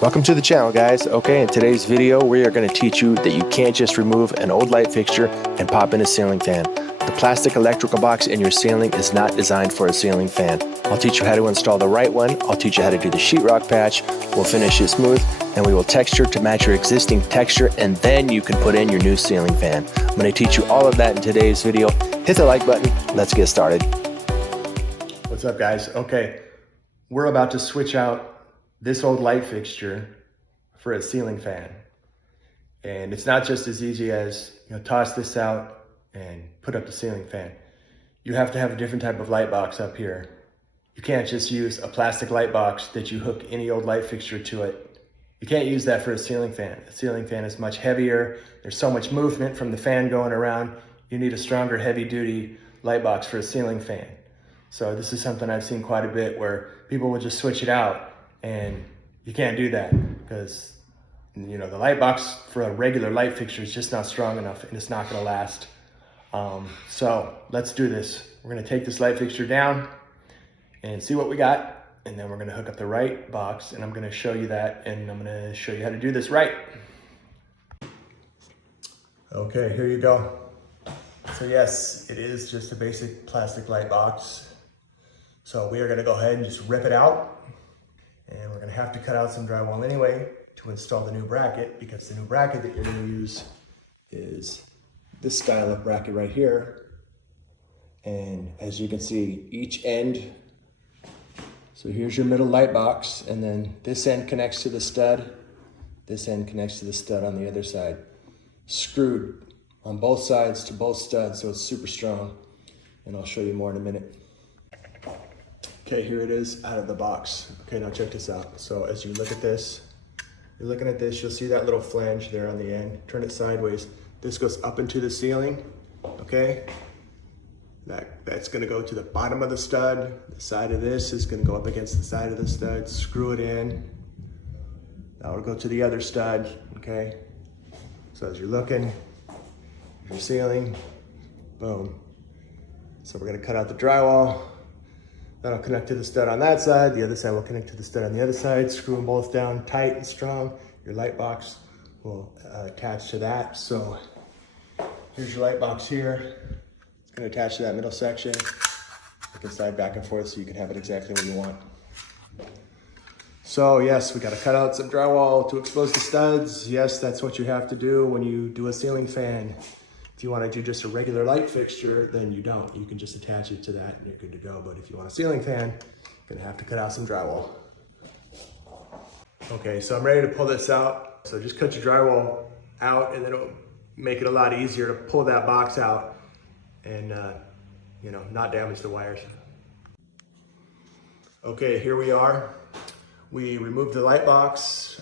Welcome to the channel, guys. Okay, in today's video we are going to teach you that you can't just remove an old light fixture and pop in a ceiling fan. The plastic electrical box in your ceiling is not designed for a ceiling fan. I'll teach you how to install the right one. I'll teach you how to do the sheetrock patch. We'll finish it smooth and we will texture to match your existing texture, and then you can put in your new ceiling fan. I'm going to teach you all of that in today's video. Hit the like button. Let's get started. What's up, guys? Okay, we're about to switch out this old light fixture for a ceiling fan. And it's not just as easy as, toss this out and put up the ceiling fan. You have to have a different type of light box up here. You can't just use a plastic light box that you hook any old light fixture to it. You can't use that for a ceiling fan. A ceiling fan is much heavier. There's so much movement from the fan going around. You need a stronger, heavy duty light box for a ceiling fan. So this is something I've seen quite a bit where people will just switch it out. And you can't do that because, the light box for a regular light fixture is just not strong enough and it's not going to last. So let's do this. We're going to take this light fixture down and see what we got. And then we're going to hook up the right box, and I'm going to show you that, and I'm going to show you how to do this right. Okay, here you go. So yes, it is just a basic plastic light box. So we are going to go ahead and just rip it out. And we're gonna have to cut out some drywall anyway to install the new bracket, because the new bracket that you're gonna use is this style of bracket right here. And as you can see, each end, so here's your middle light box, and then this end connects to the stud, this end connects to the stud on the other side. Screwed on both sides to both studs, so it's super strong. And I'll show you more in a minute. Okay, here it is out of the box. Okay, now check this out. So as you look at this, you're looking at this, you'll see that little flange there on the end. Turn it sideways. This goes up into the ceiling, okay? That's gonna go to the bottom of the stud. The side of this is gonna go up against the side of the stud. Screw it in. Now it'll go to the other stud, okay? So as you're looking, your ceiling, boom. So we're gonna cut out the drywall. That'll connect to the stud on that side. The other side will connect to the stud on the other side. Screw them both down tight and strong. Your light box will attach to that. So here's your light box here. It's gonna attach to that middle section. You can slide back and forth so you can have it exactly where you want. So yes, we gotta cut out some drywall to expose the studs. Yes, that's what you have to do when you do a ceiling fan. If you want to do just a regular light fixture, then you don't. You can just attach it to that and you're good to go. But if you want a ceiling fan, you're gonna have to cut out some drywall. Okay, so I'm ready to pull this out. So just cut your drywall out, and then it'll make it a lot easier to pull that box out and not damage the wires. Okay, here we are. We removed the light box.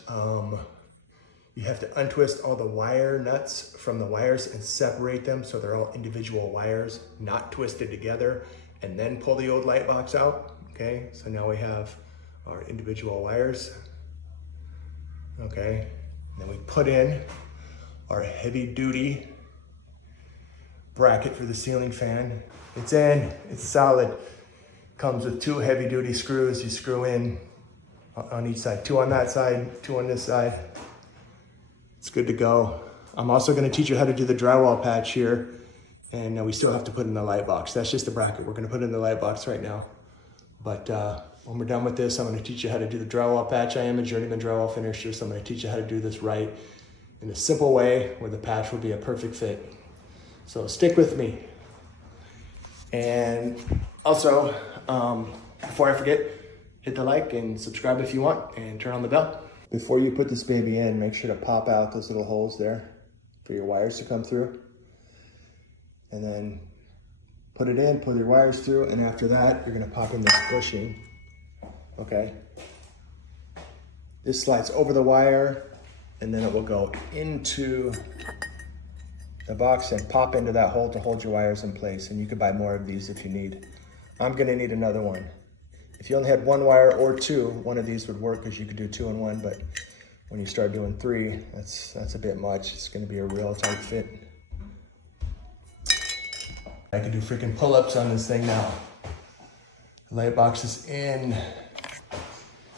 You have to untwist all the wire nuts from the wires and separate them so they're all individual wires, not twisted together, and then pull the old light box out. Okay, so now we have our individual wires. Okay, and then we put in our heavy duty bracket for the ceiling fan. It's in, it's solid. Comes with 2 heavy duty screws. You screw in on each side, 2 on that side, 2 on this side. It's good to go. I'm also going to teach you how to do the drywall patch here, and we still have to put in the light box. That's just the bracket. We're going to put in the light box right now. But when we're done with this, I'm going to teach you how to do the drywall patch. I am a journeyman drywall finisher, so I'm going to teach you how to do this right in a simple way where the patch will be a perfect fit. So stick with me. And also, before I forget, hit the like and subscribe if you want, and turn on the bell. Before you put this baby in, make sure to pop out those little holes there for your wires to come through. And then put it in, pull your wires through, and after that, you're gonna pop in this bushing, okay? This slides over the wire, and then it will go into the box and pop into that hole to hold your wires in place. And you can buy more of these if you need. I'm gonna need another one. If you only had 1 wire or 2, one of these would work because you could do 2 in 1, but when you start doing 3, that's a bit much. It's gonna be a real tight fit. I can do freaking pull-ups on this thing now. The light box is in.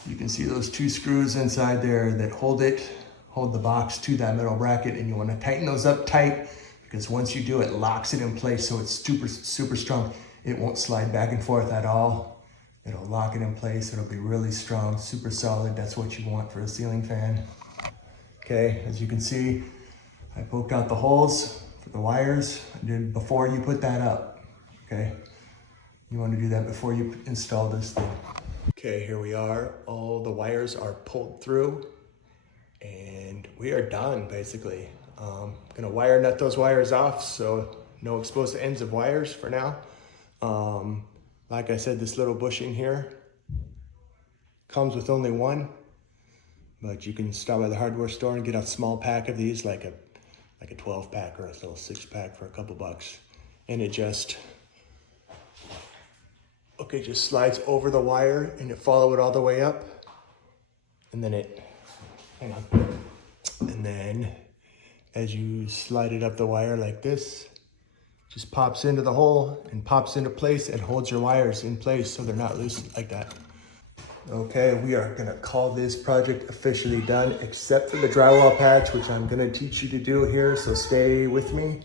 You can see those 2 screws inside there that hold the box to that metal bracket, and you want to tighten those up tight, because once you do, it locks it in place so it's super strong. It won't slide back and forth at all. It'll lock it in place. It'll be really strong, super solid. That's what you want for a ceiling fan. Okay, as you can see, I poked out the holes for the wires. I did before you put that up, okay? You want to do that before you install this thing. Okay, here we are. All the wires are pulled through and we are done basically. Gonna wire nut those wires off, so no exposed ends of wires for now. Like I said, this little bushing here comes with only one, but you can stop by the hardware store and get a small pack of these, like a 12 pack or a little 6 pack for a couple bucks. And it just slides over the wire, and you follow it all the way up. And then hang on. And then as you slide it up the wire like this, just pops into the hole and pops into place and holds your wires in place so they're not loose like that. Okay, we are gonna call this project officially done, except for the drywall patch, which I'm gonna teach you to do here, so stay with me.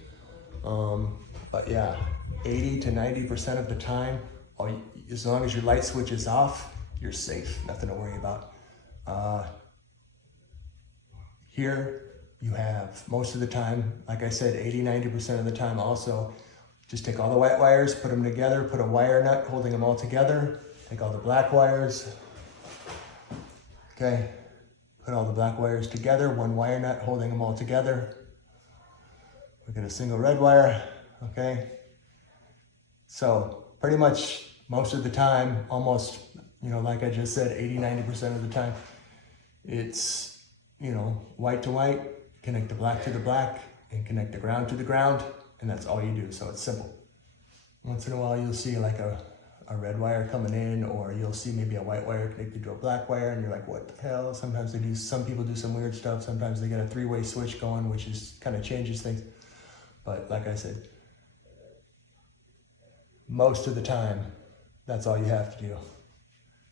But yeah, 80 to 90% of the time, as long as your light switch is off, you're safe, nothing to worry about. Here, you have, most of the time, like I said, 80, 90% of the time also, just take all the white wires, put them together, put a wire nut holding them all together, take all the black wires, okay, put all the black wires together, one wire nut holding them all together. We get a single red wire, okay? So pretty much most of the time, almost, like I just said, 80, 90% of the time, it's, white to white, connect the black to the black, and connect the ground to the ground, and that's all you do, so it's simple. Once in a while, you'll see like a red wire coming in, or you'll see maybe a white wire connected to a black wire, and you're like, what the hell? Sometimes some people do some weird stuff. Sometimes they get a 3-way switch going, which is kind of changes things. But like I said, most of the time, that's all you have to do.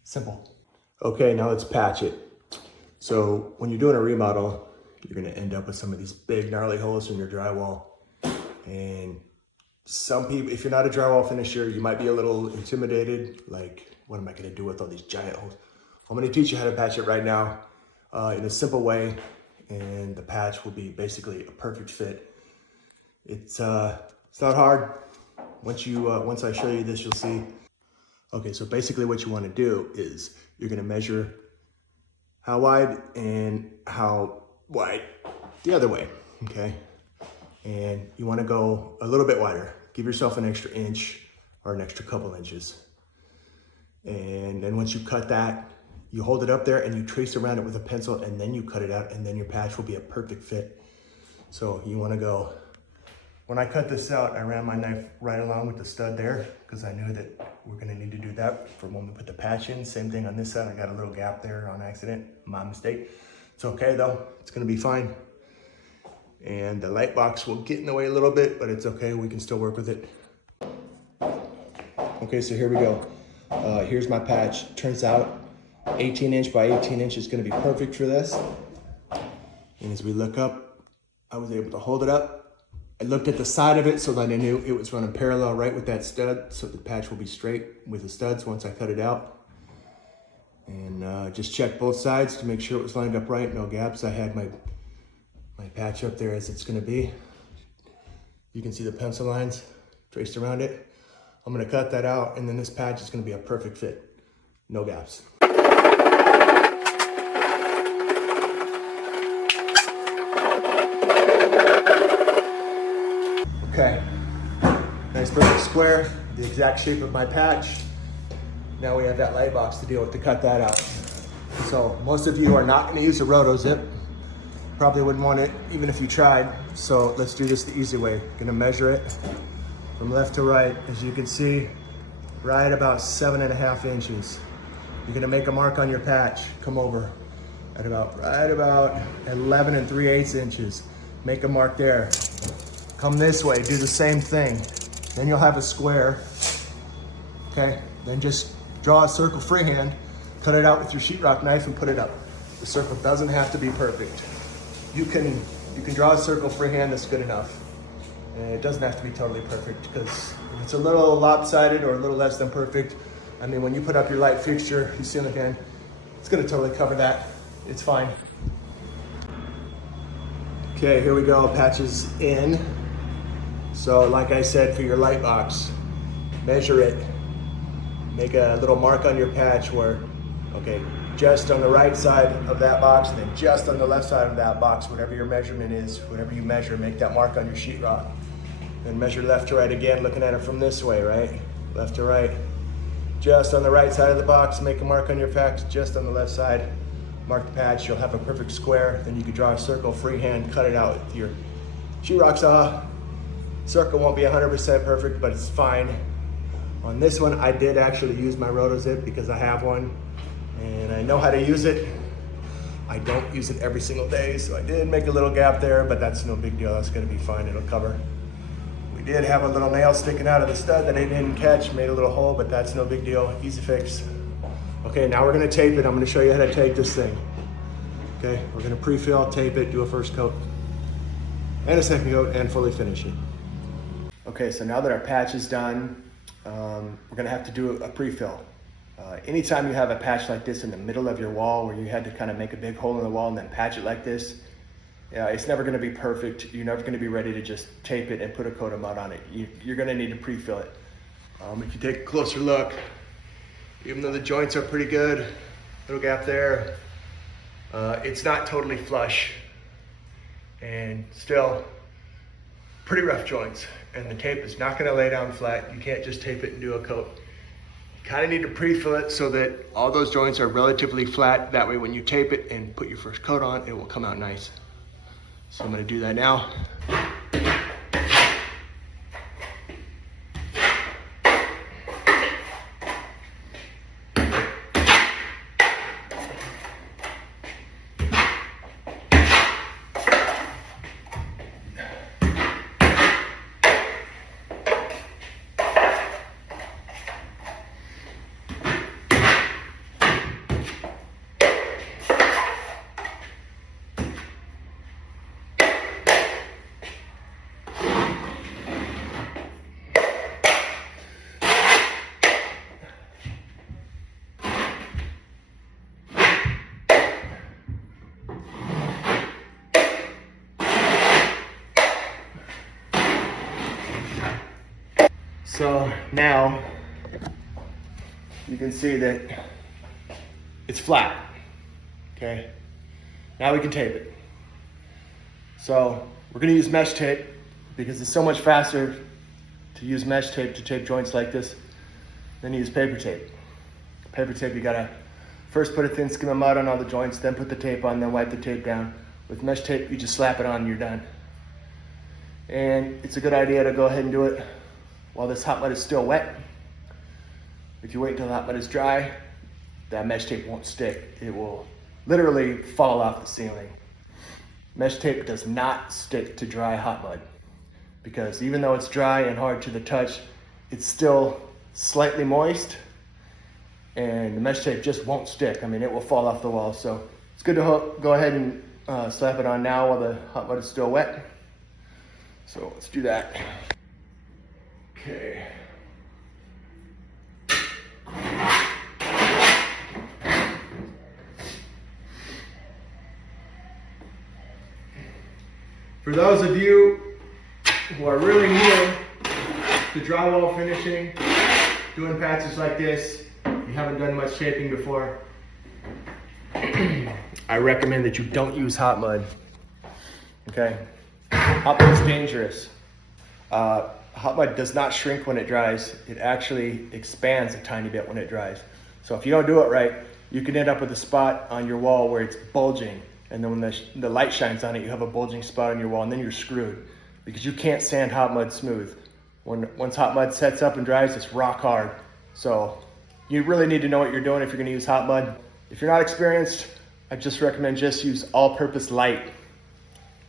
Simple. Okay, now let's patch it. So when you're doing a remodel, you're gonna end up with some of these big gnarly holes in your drywall. And some people, if you're not a drywall finisher, you might be a little intimidated, like, what am I gonna do with all these giant holes? I'm gonna teach you how to patch it right now in a simple way, and the patch will be basically a perfect fit. It's not hard. Once I show you this, you'll see. Okay, so basically what you wanna do is you're gonna measure how wide and how wide the other way, okay? And you wanna go a little bit wider. Give yourself an extra inch or an extra couple inches. And then once you cut that, you hold it up there and you trace around it with a pencil, and then you cut it out, and then your patch will be a perfect fit. So you wanna go, when I cut this out, I ran my knife right along with the stud there, because I knew that we're gonna need to do that for when we put the patch in. Same thing on this side, I got a little gap there on accident, my mistake. It's okay though, it's gonna be fine. And the light box will get in the way a little bit, but it's okay, we can still work with it. Okay, so here we go. Here's my patch. Turns out 18 inch by 18 inch is gonna be perfect for this. And as we look up, I was able to hold it up. I looked at the side of it so that I knew it was running parallel right with that stud, so the patch will be straight with the studs once I cut it out. And just check both sides to make sure it was lined up right, no gaps. I had my patch up there as it's gonna be. You can see the pencil lines traced around it. I'm gonna cut that out, and then this patch is gonna be a perfect fit. No gaps. Okay, nice perfect square, the exact shape of my patch. Now we have that light box to deal with to cut that out. So most of you are not gonna use a roto zip. Probably wouldn't want it even if you tried. So let's do this the easy way. Gonna measure it from left to right. As you can see, right about 7.5 inches. You're gonna make a mark on your patch. Come over at right about 11 3/8 inches. Make a mark there. Come this way, do the same thing. Then you'll have a square, okay? Then just draw a circle freehand cut it out with your sheetrock knife and put it up. The circle doesn't have to be perfect. You can draw a circle freehand that's good enough. And it doesn't have to be totally perfect, because if it's a little lopsided or a little less than perfect, I mean, when you put up your light fixture, your ceiling fan, it's gonna totally cover that. It's fine. Okay, here we go, patches in. So like I said, for your light box, measure it. Make a little mark on your patch where, okay, just on the right side of that box, and then just on the left side of that box, whatever your measurement is, whatever you measure, make that mark on your sheetrock. Then measure left to right again, looking at it from this way, right? Left to right. Just on the right side of the box, make a mark on your patch. Just on the left side, mark the patch. You'll have a perfect square. Then you can draw a circle freehand, cut it out with your sheetrock saw. Circle won't be 100% perfect, but it's fine. On this one, I did actually use my rotozip because I have one and I know how to use it. I don't use it every single day, so I did make a little gap there, but that's no big deal. That's gonna be fine, it'll cover. We did have a little nail sticking out of the stud that I didn't catch, made a little hole, but that's no big deal, easy fix. Okay, now we're gonna tape it. I'm gonna show you how to tape this thing. Okay, we're gonna pre-fill, tape it, do a first coat and a second coat, and fully finish it. Okay, so now that our patch is done, we're gonna have to do a pre-fill. Anytime you have a patch like this in the middle of your wall, where you had to kind of make a big hole in the wall and then patch it like this, it's never gonna be perfect. You're never gonna be ready to just tape it and put a coat of mud on it. You're gonna need to pre-fill it. If you take a closer look, even though the joints are pretty good, little gap there, it's not totally flush, and still pretty rough joints, and the tape is not gonna lay down flat. You can't just tape it and do a coat. You kinda need to pre-fill it so that all those joints are relatively flat. That way when you tape it and put your first coat on, it will come out nice. So I'm gonna do that now. So now you can see that it's flat, okay? Now we can tape it. So we're gonna use mesh tape because it's so much faster to use mesh tape to tape joints like this than use paper tape. Paper tape, you gotta first put a thin skim of mud on all the joints, then put the tape on, then wipe the tape down. With mesh tape, you just slap it on and you're done. And it's a good idea to go ahead and do it while this hot mud is still wet. If you wait until the hot mud is dry, that mesh tape won't stick. It will literally fall off the ceiling. Mesh tape does not stick to dry hot mud because even though it's dry and hard to the touch, it's still slightly moist, and the mesh tape just won't stick. I mean, it will fall off the wall. So it's good to go ahead and slap it on now while the hot mud is still wet. So let's do that. Okay. For those of you who are really new to drywall finishing, doing patches like this, you haven't done much taping before, I recommend that you don't use hot mud. Okay? Hot mud is dangerous. Hot mud does not shrink when it dries. It actually expands a tiny bit when it dries. So if you don't do it right, you can end up with a spot on your wall where it's bulging. And then when the light shines on it, you have a bulging spot on your wall, and then you're screwed because you can't sand hot mud smooth. Once hot mud sets up and dries, it's rock hard. So you really need to know what you're doing if you're gonna use hot mud. If you're not experienced, I just recommend just use all-purpose light.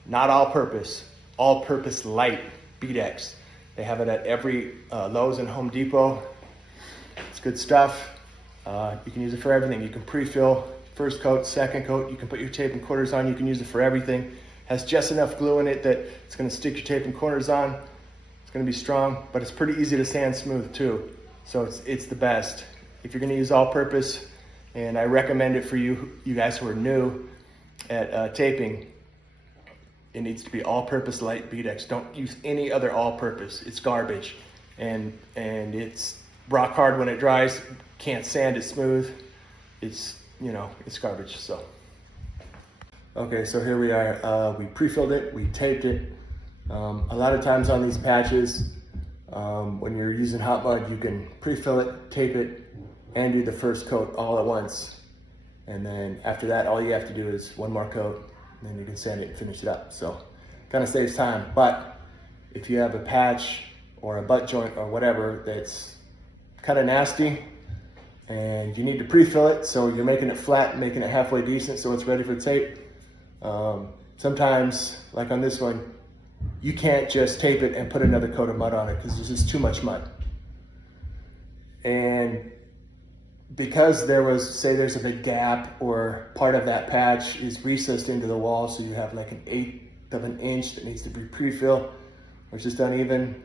Not all-purpose, all-purpose light, Beadex. They have it at every Lowe's and Home Depot. It's good stuff. You can use it for everything. You can pre-fill first coat, second coat. You can put your tape and corners on. You can use it for everything. Has just enough glue in it that it's going to stick your tape and corners on. It's going to be strong, but it's pretty easy to sand smooth too. So it's the best. If you're going to use all-purpose, and I recommend it for you guys who are new at taping, it needs to be all-purpose light Beadex. Don't use any other all-purpose. It's garbage, and it's rock hard when it dries. Can't sand it smooth. It's garbage. So okay, so here we are. We pre-filled it, we taped it. A lot of times on these patches, when you're using hot mud, you can pre-fill it, tape it, and do the first coat all at once. And then after that, all you have to do is one more coat, and then you can sand it and finish it up. So kind of saves time. But if you have a patch or a butt joint or whatever that's kind of nasty, and you need to pre-fill it, so you're making it flat, making it halfway decent so it's ready for tape. Sometimes, like on this one, you can't just tape it and put another coat of mud on it because there's just too much mud. And because there's a big gap, or part of that patch is recessed into the wall, so you have like an 1/8 of an inch that needs to be pre-filled, or it's just uneven.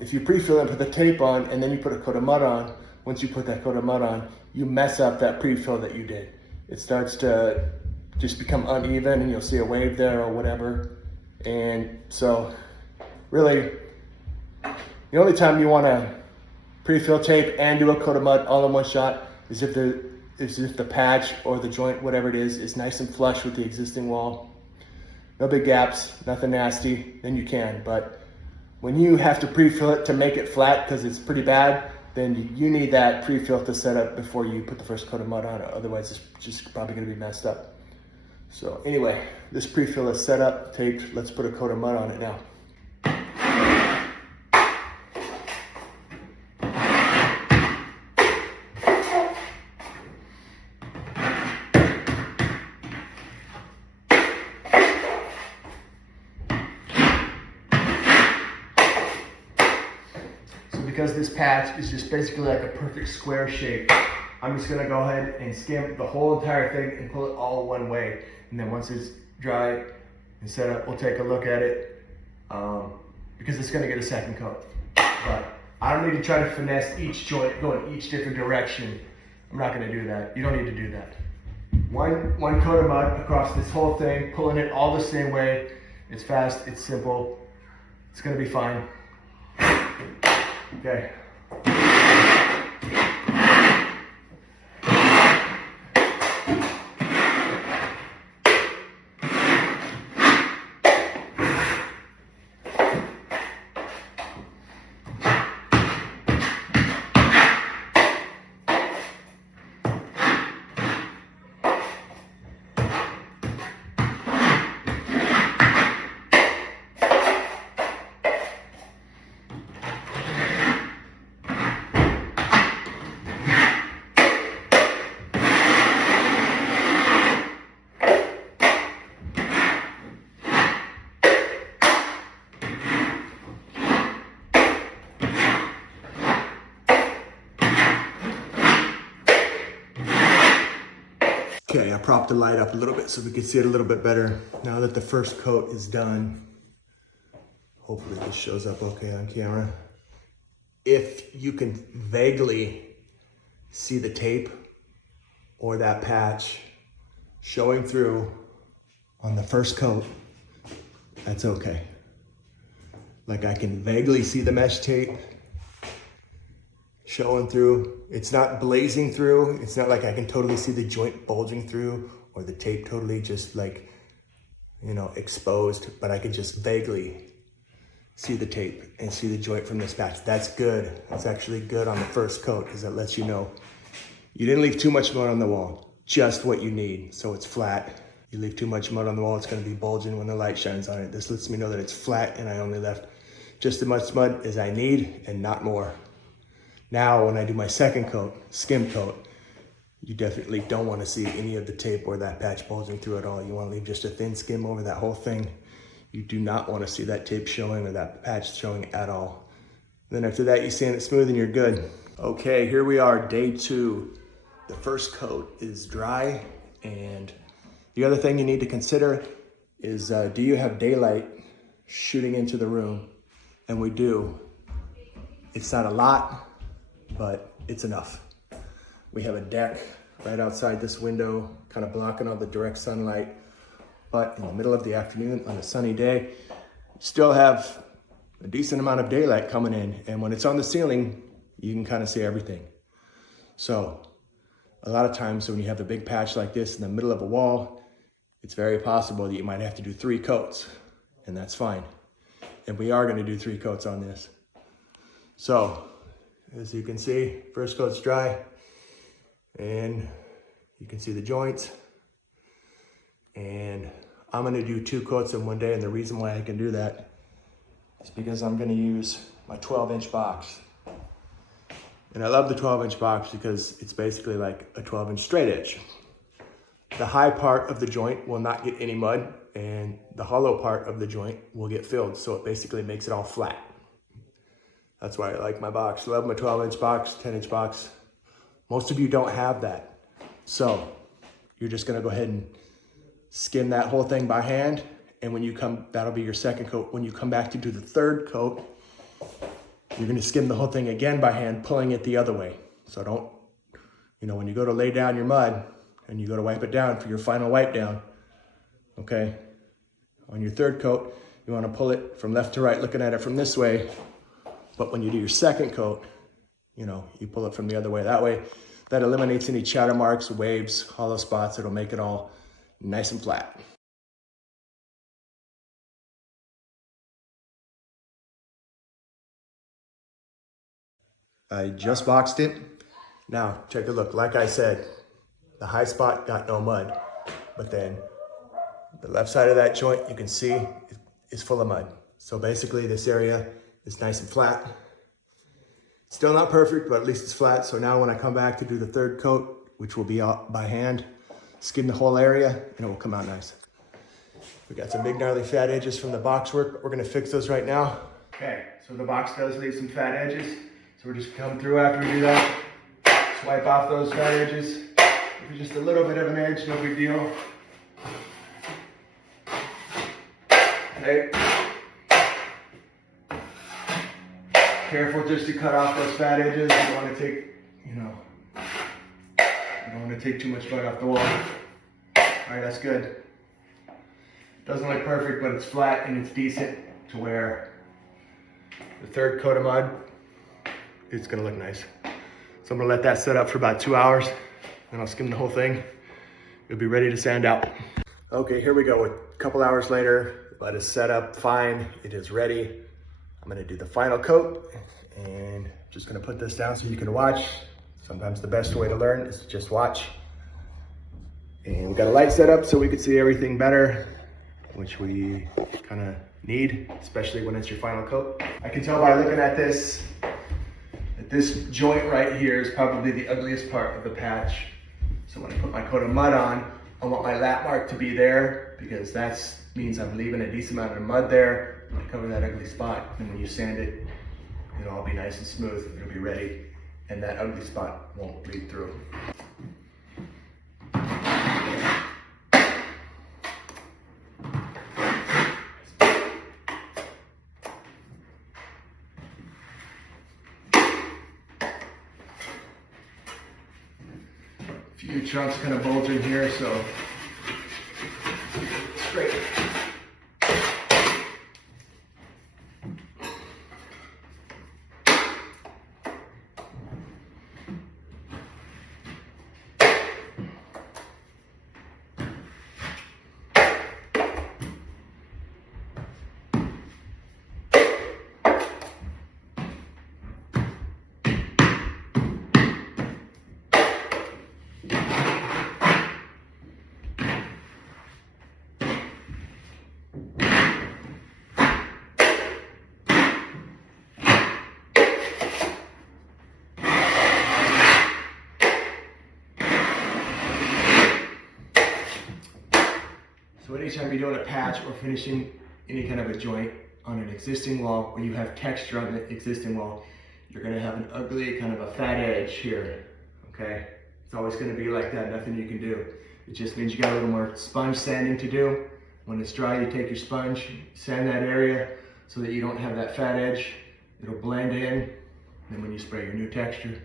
If you pre-fill and put the tape on, and then you put a coat of mud on, once you put that coat of mud on, you mess up that pre-fill that you did. It starts to just become uneven, and you'll see a wave there or whatever. And so really, the only time you want to pre-fill tape and do a coat of mud all in one shot is if the patch or the joint, whatever it is nice and flush with the existing wall. No big gaps, nothing nasty, then you can. But when you have to pre-fill it to make it flat because it's pretty bad, then you need that pre-fill to set up before you put the first coat of mud on it. Otherwise, it's just probably going to be messed up. So anyway, this pre-fill is set up, taped. Let's put a coat of mud on it now. So because this patch is just basically like a perfect square shape, I'm just gonna go ahead and skim the whole entire thing and pull it all one way. And then once it's dry and set up, we'll take a look at it because it's gonna get a second coat. But I don't need to try to finesse each joint, go in each different direction. I'm not gonna do that. You don't need to do that. One coat of mud across this whole thing, pulling it all the same way. It's fast, it's simple, it's gonna be fine. Okay. Okay, I propped the light up a little bit so we can see it a little bit better. Now that the first coat is done, hopefully this shows up okay on camera. If you can vaguely see the tape or that patch showing through on the first coat, that's okay. Like I can vaguely see the mesh tape showing through. It's not blazing through. It's not like I can totally see the joint bulging through or the tape totally just like, exposed, but I can just vaguely see the tape and see the joint from this patch. That's good. That's actually good on the first coat because that lets you know you didn't leave too much mud on the wall, just what you need. So it's flat. You leave too much mud on the wall, it's gonna be bulging when the light shines on it. This lets me know that it's flat and I only left just as much mud as I need and not more. Now, when I do my second coat, skim coat, you definitely don't want to see any of the tape or that patch bulging through at all. You want to leave just a thin skim over that whole thing. You do not want to see that tape showing or that patch showing at all. Then after that, you sand it smooth and you're good. Okay, here we are, day 2. The first coat is dry, and the other thing you need to consider is do you have daylight shooting into the room? And we do. It's not a lot, but it's enough. We have a deck right outside this window, kind of blocking all the direct sunlight. But in the middle of the afternoon on a sunny day, still have a decent amount of daylight coming in. And when it's on the ceiling, you can kind of see everything. So a lot of times when you have a big patch like this in the middle of a wall, it's very possible that you might have to do 3 coats, and that's fine. And we are going to do 3 coats on this. So as you can see, first coat's dry, and you can see the joints. And I'm going to do 2 coats in one day, and the reason why I can do that is because I'm going to use my 12-inch box. And I love the 12-inch box because it's basically like a 12-inch straight edge. The high part of the joint will not get any mud, and the hollow part of the joint will get filled, so it basically makes it all flat. That's why I like my box. Love my 12-inch box, 10-inch box. Most of you don't have that. So you're just gonna go ahead and skim that whole thing by hand, and when you come, that'll be your second coat. When you come back to do the third coat, you're gonna skim the whole thing again by hand, pulling it the other way. So don't, when you go to lay down your mud and you go to wipe it down for your final wipe down, okay? On your third coat, you wanna pull it from left to right, looking at it from this way. But when you do your second coat, you pull it from the other way. That way, that eliminates any chatter marks, waves, hollow spots. It'll make it all nice and flat. I just boxed it. Now, take a look. Like I said, the high spot got no mud, but then the left side of that joint, you can see, is full of mud. So basically this area is nice and flat. Still not perfect, but at least it's flat. So now when I come back to do the third coat, which will be out by hand, skim the whole area, and it will come out nice. We got some big gnarly fat edges from the box work. We're gonna fix those right now. Okay, so the box does leave some fat edges. So we're just come through after we do that. Swipe off those fat edges. If it's just a little bit of an edge, no big deal. Okay. Careful just to cut off those fat edges. You don't want to take, you don't want to take too much mud off the wall. All right, that's good. Doesn't look perfect, but it's flat and it's decent to where the third coat of mud, it's gonna look nice. So I'm gonna let that set up for about 2 hours, and I'll skim the whole thing. It'll be ready to sand out. Okay, here we go. A couple hours later, but it's set up fine. It is ready. I'm gonna do the final coat, and just gonna put this down so you can watch. Sometimes the best way to learn is to just watch. And we got a light set up so we can see everything better, which we kind of need, especially when it's your final coat. I can tell by looking at this, that this joint right here is probably the ugliest part of the patch. So when I put my coat of mud on, I want my lap mark to be there, because that means I'm leaving a decent amount of mud there to cover that ugly spot. And when you sand it, it'll all be nice and smooth, it'll be ready, and that ugly spot won't bleed through. A few chunks kind of bulge in here, so it's great. So anytime you're doing a patch or finishing any kind of a joint on an existing wall, when you have texture on the existing wall, you're gonna have an ugly, kind of a fat edge here, okay? It's always gonna be like that, nothing you can do. It just means you got a little more sponge sanding to do. When it's dry, you take your sponge, sand that area so that you don't have that fat edge. It'll blend in. Then when you spray your new texture,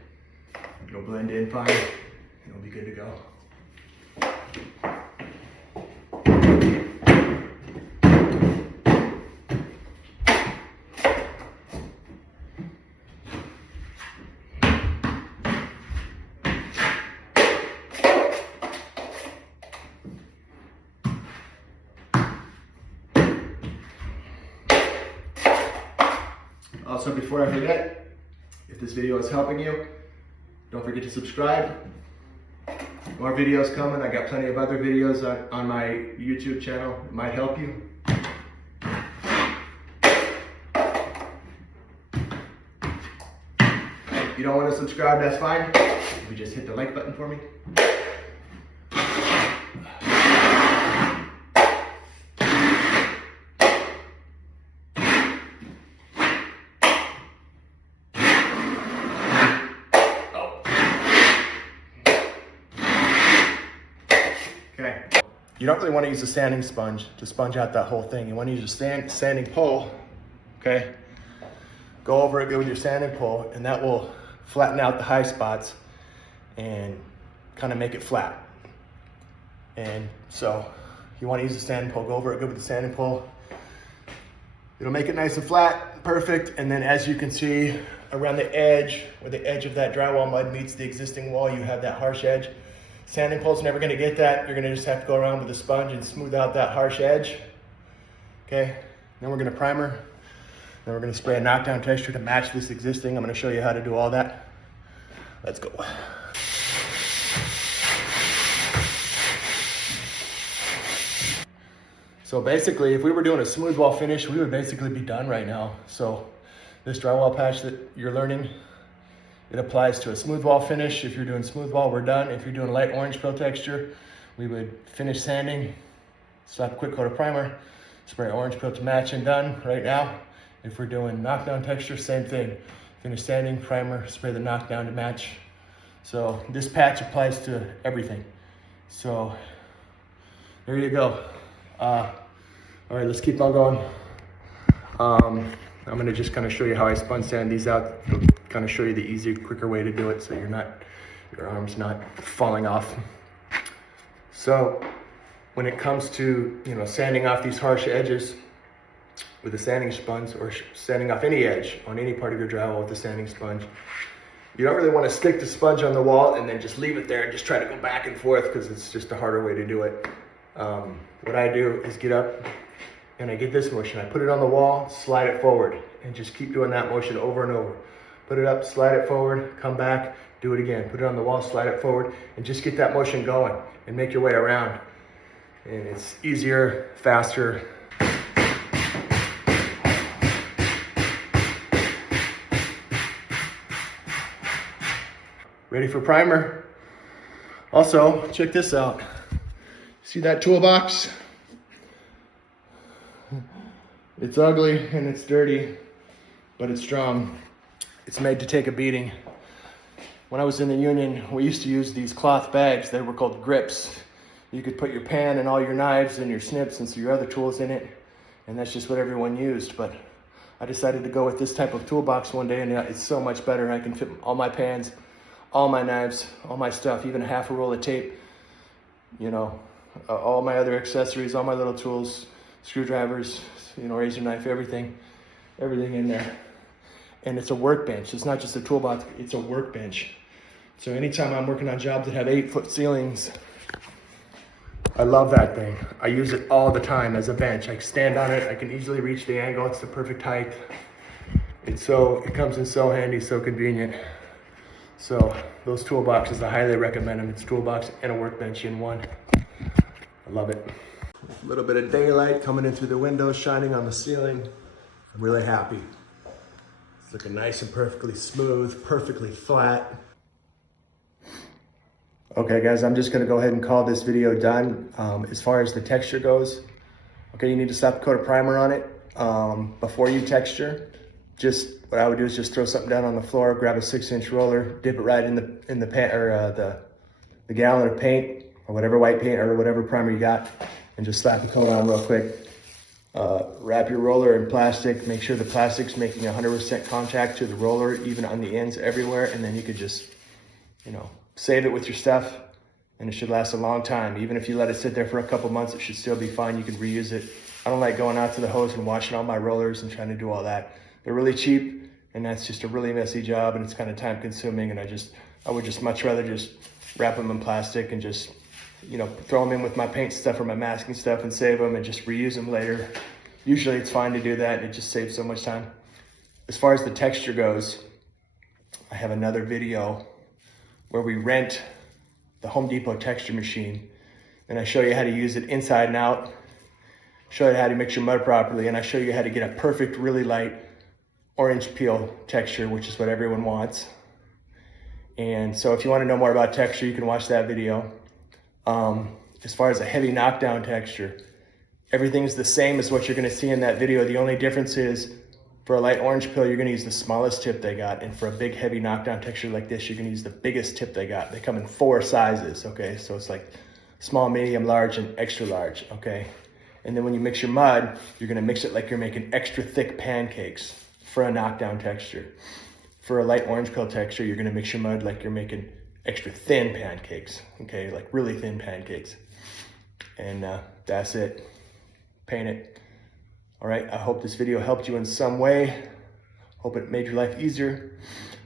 it'll blend in fine. It'll be good to go. Also, before I forget, if this video is helping you, don't forget to subscribe. More videos coming. I got plenty of other videos on my YouTube channel. It might help you. If you don't want to subscribe, that's fine. You just hit the like button for me. Okay. You don't really want to use a sanding sponge to sponge out that whole thing. You want to use a sanding pole, okay? Go over it good with your sanding pole, and that will flatten out the high spots and kind of make it flat. And so you want to use a sanding pole, go over it good with the sanding pole. It'll make it nice and flat, perfect. And then as you can see around the edge, where the edge of that drywall mud meets the existing wall, you have that harsh edge. Sanding pole's never gonna get that. You're gonna just have to go around with a sponge and smooth out that harsh edge. Okay, then we're gonna primer. Then we're gonna spray a knockdown texture to match this existing. I'm gonna show you how to do all that. Let's go. So basically, if we were doing a smooth wall finish, we would basically be done right now. So this drywall patch that you're learning, it applies to a smooth wall finish. If you're doing smooth wall, we're done. If you're doing light orange pill texture, we would finish sanding, slap a quick coat of primer, spray orange pill to match, and done right now. If we're doing knockdown texture, same thing. Finish sanding, primer, spray the knockdown to match. So this patch applies to everything. So there you go. All right, let's keep on going. I'm gonna just kind of show you how I spun sand these out. It'll kind of show you the easier, quicker way to do it so your arm's not falling off. So when it comes to, sanding off these harsh edges with a sanding sponge, or sanding off any edge on any part of your drywall with a sanding sponge, you don't really want to stick the sponge on the wall and then just leave it there and just try to go back and forth, because it's just a harder way to do it. What I do is get up and I get this motion. I put it on the wall, slide it forward, and just keep doing that motion over and over. Put it up, slide it forward, come back, do it again. Put it on the wall, slide it forward, and just get that motion going and make your way around. And it's easier, faster. Ready for primer? Also, check this out. See that toolbox? It's ugly and it's dirty, but it's strong. It's made to take a beating. When I was in the union, we used to use these cloth bags. They were called grips. You could put your pan and all your knives and your snips and your other tools in it, and that's just what everyone used. But I decided to go with this type of toolbox one day, and it's so much better. I can fit all my pans, all my knives, all my stuff, even half a roll of tape, all my other accessories, all my little tools, screwdrivers, razor knife, everything in there. And it's a workbench. It's not just a toolbox, it's a workbench. So anytime I'm working on jobs that have 8-foot ceilings, I love that thing. I use it all the time as a bench. I stand on it, I can easily reach the angle, it's the perfect height. It comes in so handy, so convenient. So those toolboxes, I highly recommend them. It's a toolbox and a workbench in one. I love it. A little bit of daylight coming in through the window, shining on the ceiling. I'm really happy. It's looking nice and perfectly smooth, perfectly flat. Okay guys, I'm just gonna go ahead and call this video done. As far as the texture goes, okay, you need to slap a coat of primer on it before you texture. just what I would do is just throw something down on the floor, grab a 6-inch roller, dip it right in the pan, or the gallon of paint, or whatever white paint or whatever primer you got, and just slap the coat on real quick. Wrap your roller in plastic. Make sure the plastic's making 100% contact to the roller, even on the ends everywhere, and then you could just, save it with your stuff, and it should last a long time. Even if you let it sit there for a couple months, it should still be fine. You can reuse it. I don't like going out to the hose and washing all my rollers and trying to do all that. They're really cheap, and that's just a really messy job, and it's kind of time consuming, and I would just much rather just wrap them in plastic and just, throw them in with my paint stuff or my masking stuff and save them and just reuse them later. Usually it's fine to do that, and it just saves so much time. As far as the texture goes, I have another video where we rent the Home Depot texture machine, and I show you how to use it inside and out, show you how to mix your mud properly, and I show you how to get a perfect, really light orange peel texture, which is what everyone wants. And so if you want to know more about texture, you can watch that video. As far as a heavy knockdown texture, everything's the same as what you're going to see in that video. The only difference is for a light orange peel, you're going to use the smallest tip they got. And for a big heavy knockdown texture like this, you're going to use the biggest tip they got. They come in 4 sizes, okay? So it's like small, medium, large, and extra large, okay? And then when you mix your mud, you're going to mix it like you're making extra thick pancakes for a knockdown texture. For a light orange peel texture, you're going to mix your mud like you're making extra thin pancakes, okay? Like really thin pancakes. And that's it. Paint it. All right, I hope this video helped you in some way. Hope it made your life easier.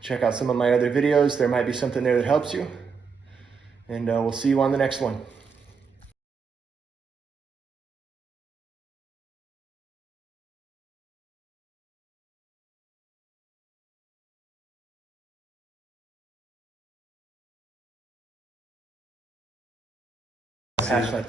Check out some of my other videos. There might be something there that helps you. And we'll see you on the next one. Past like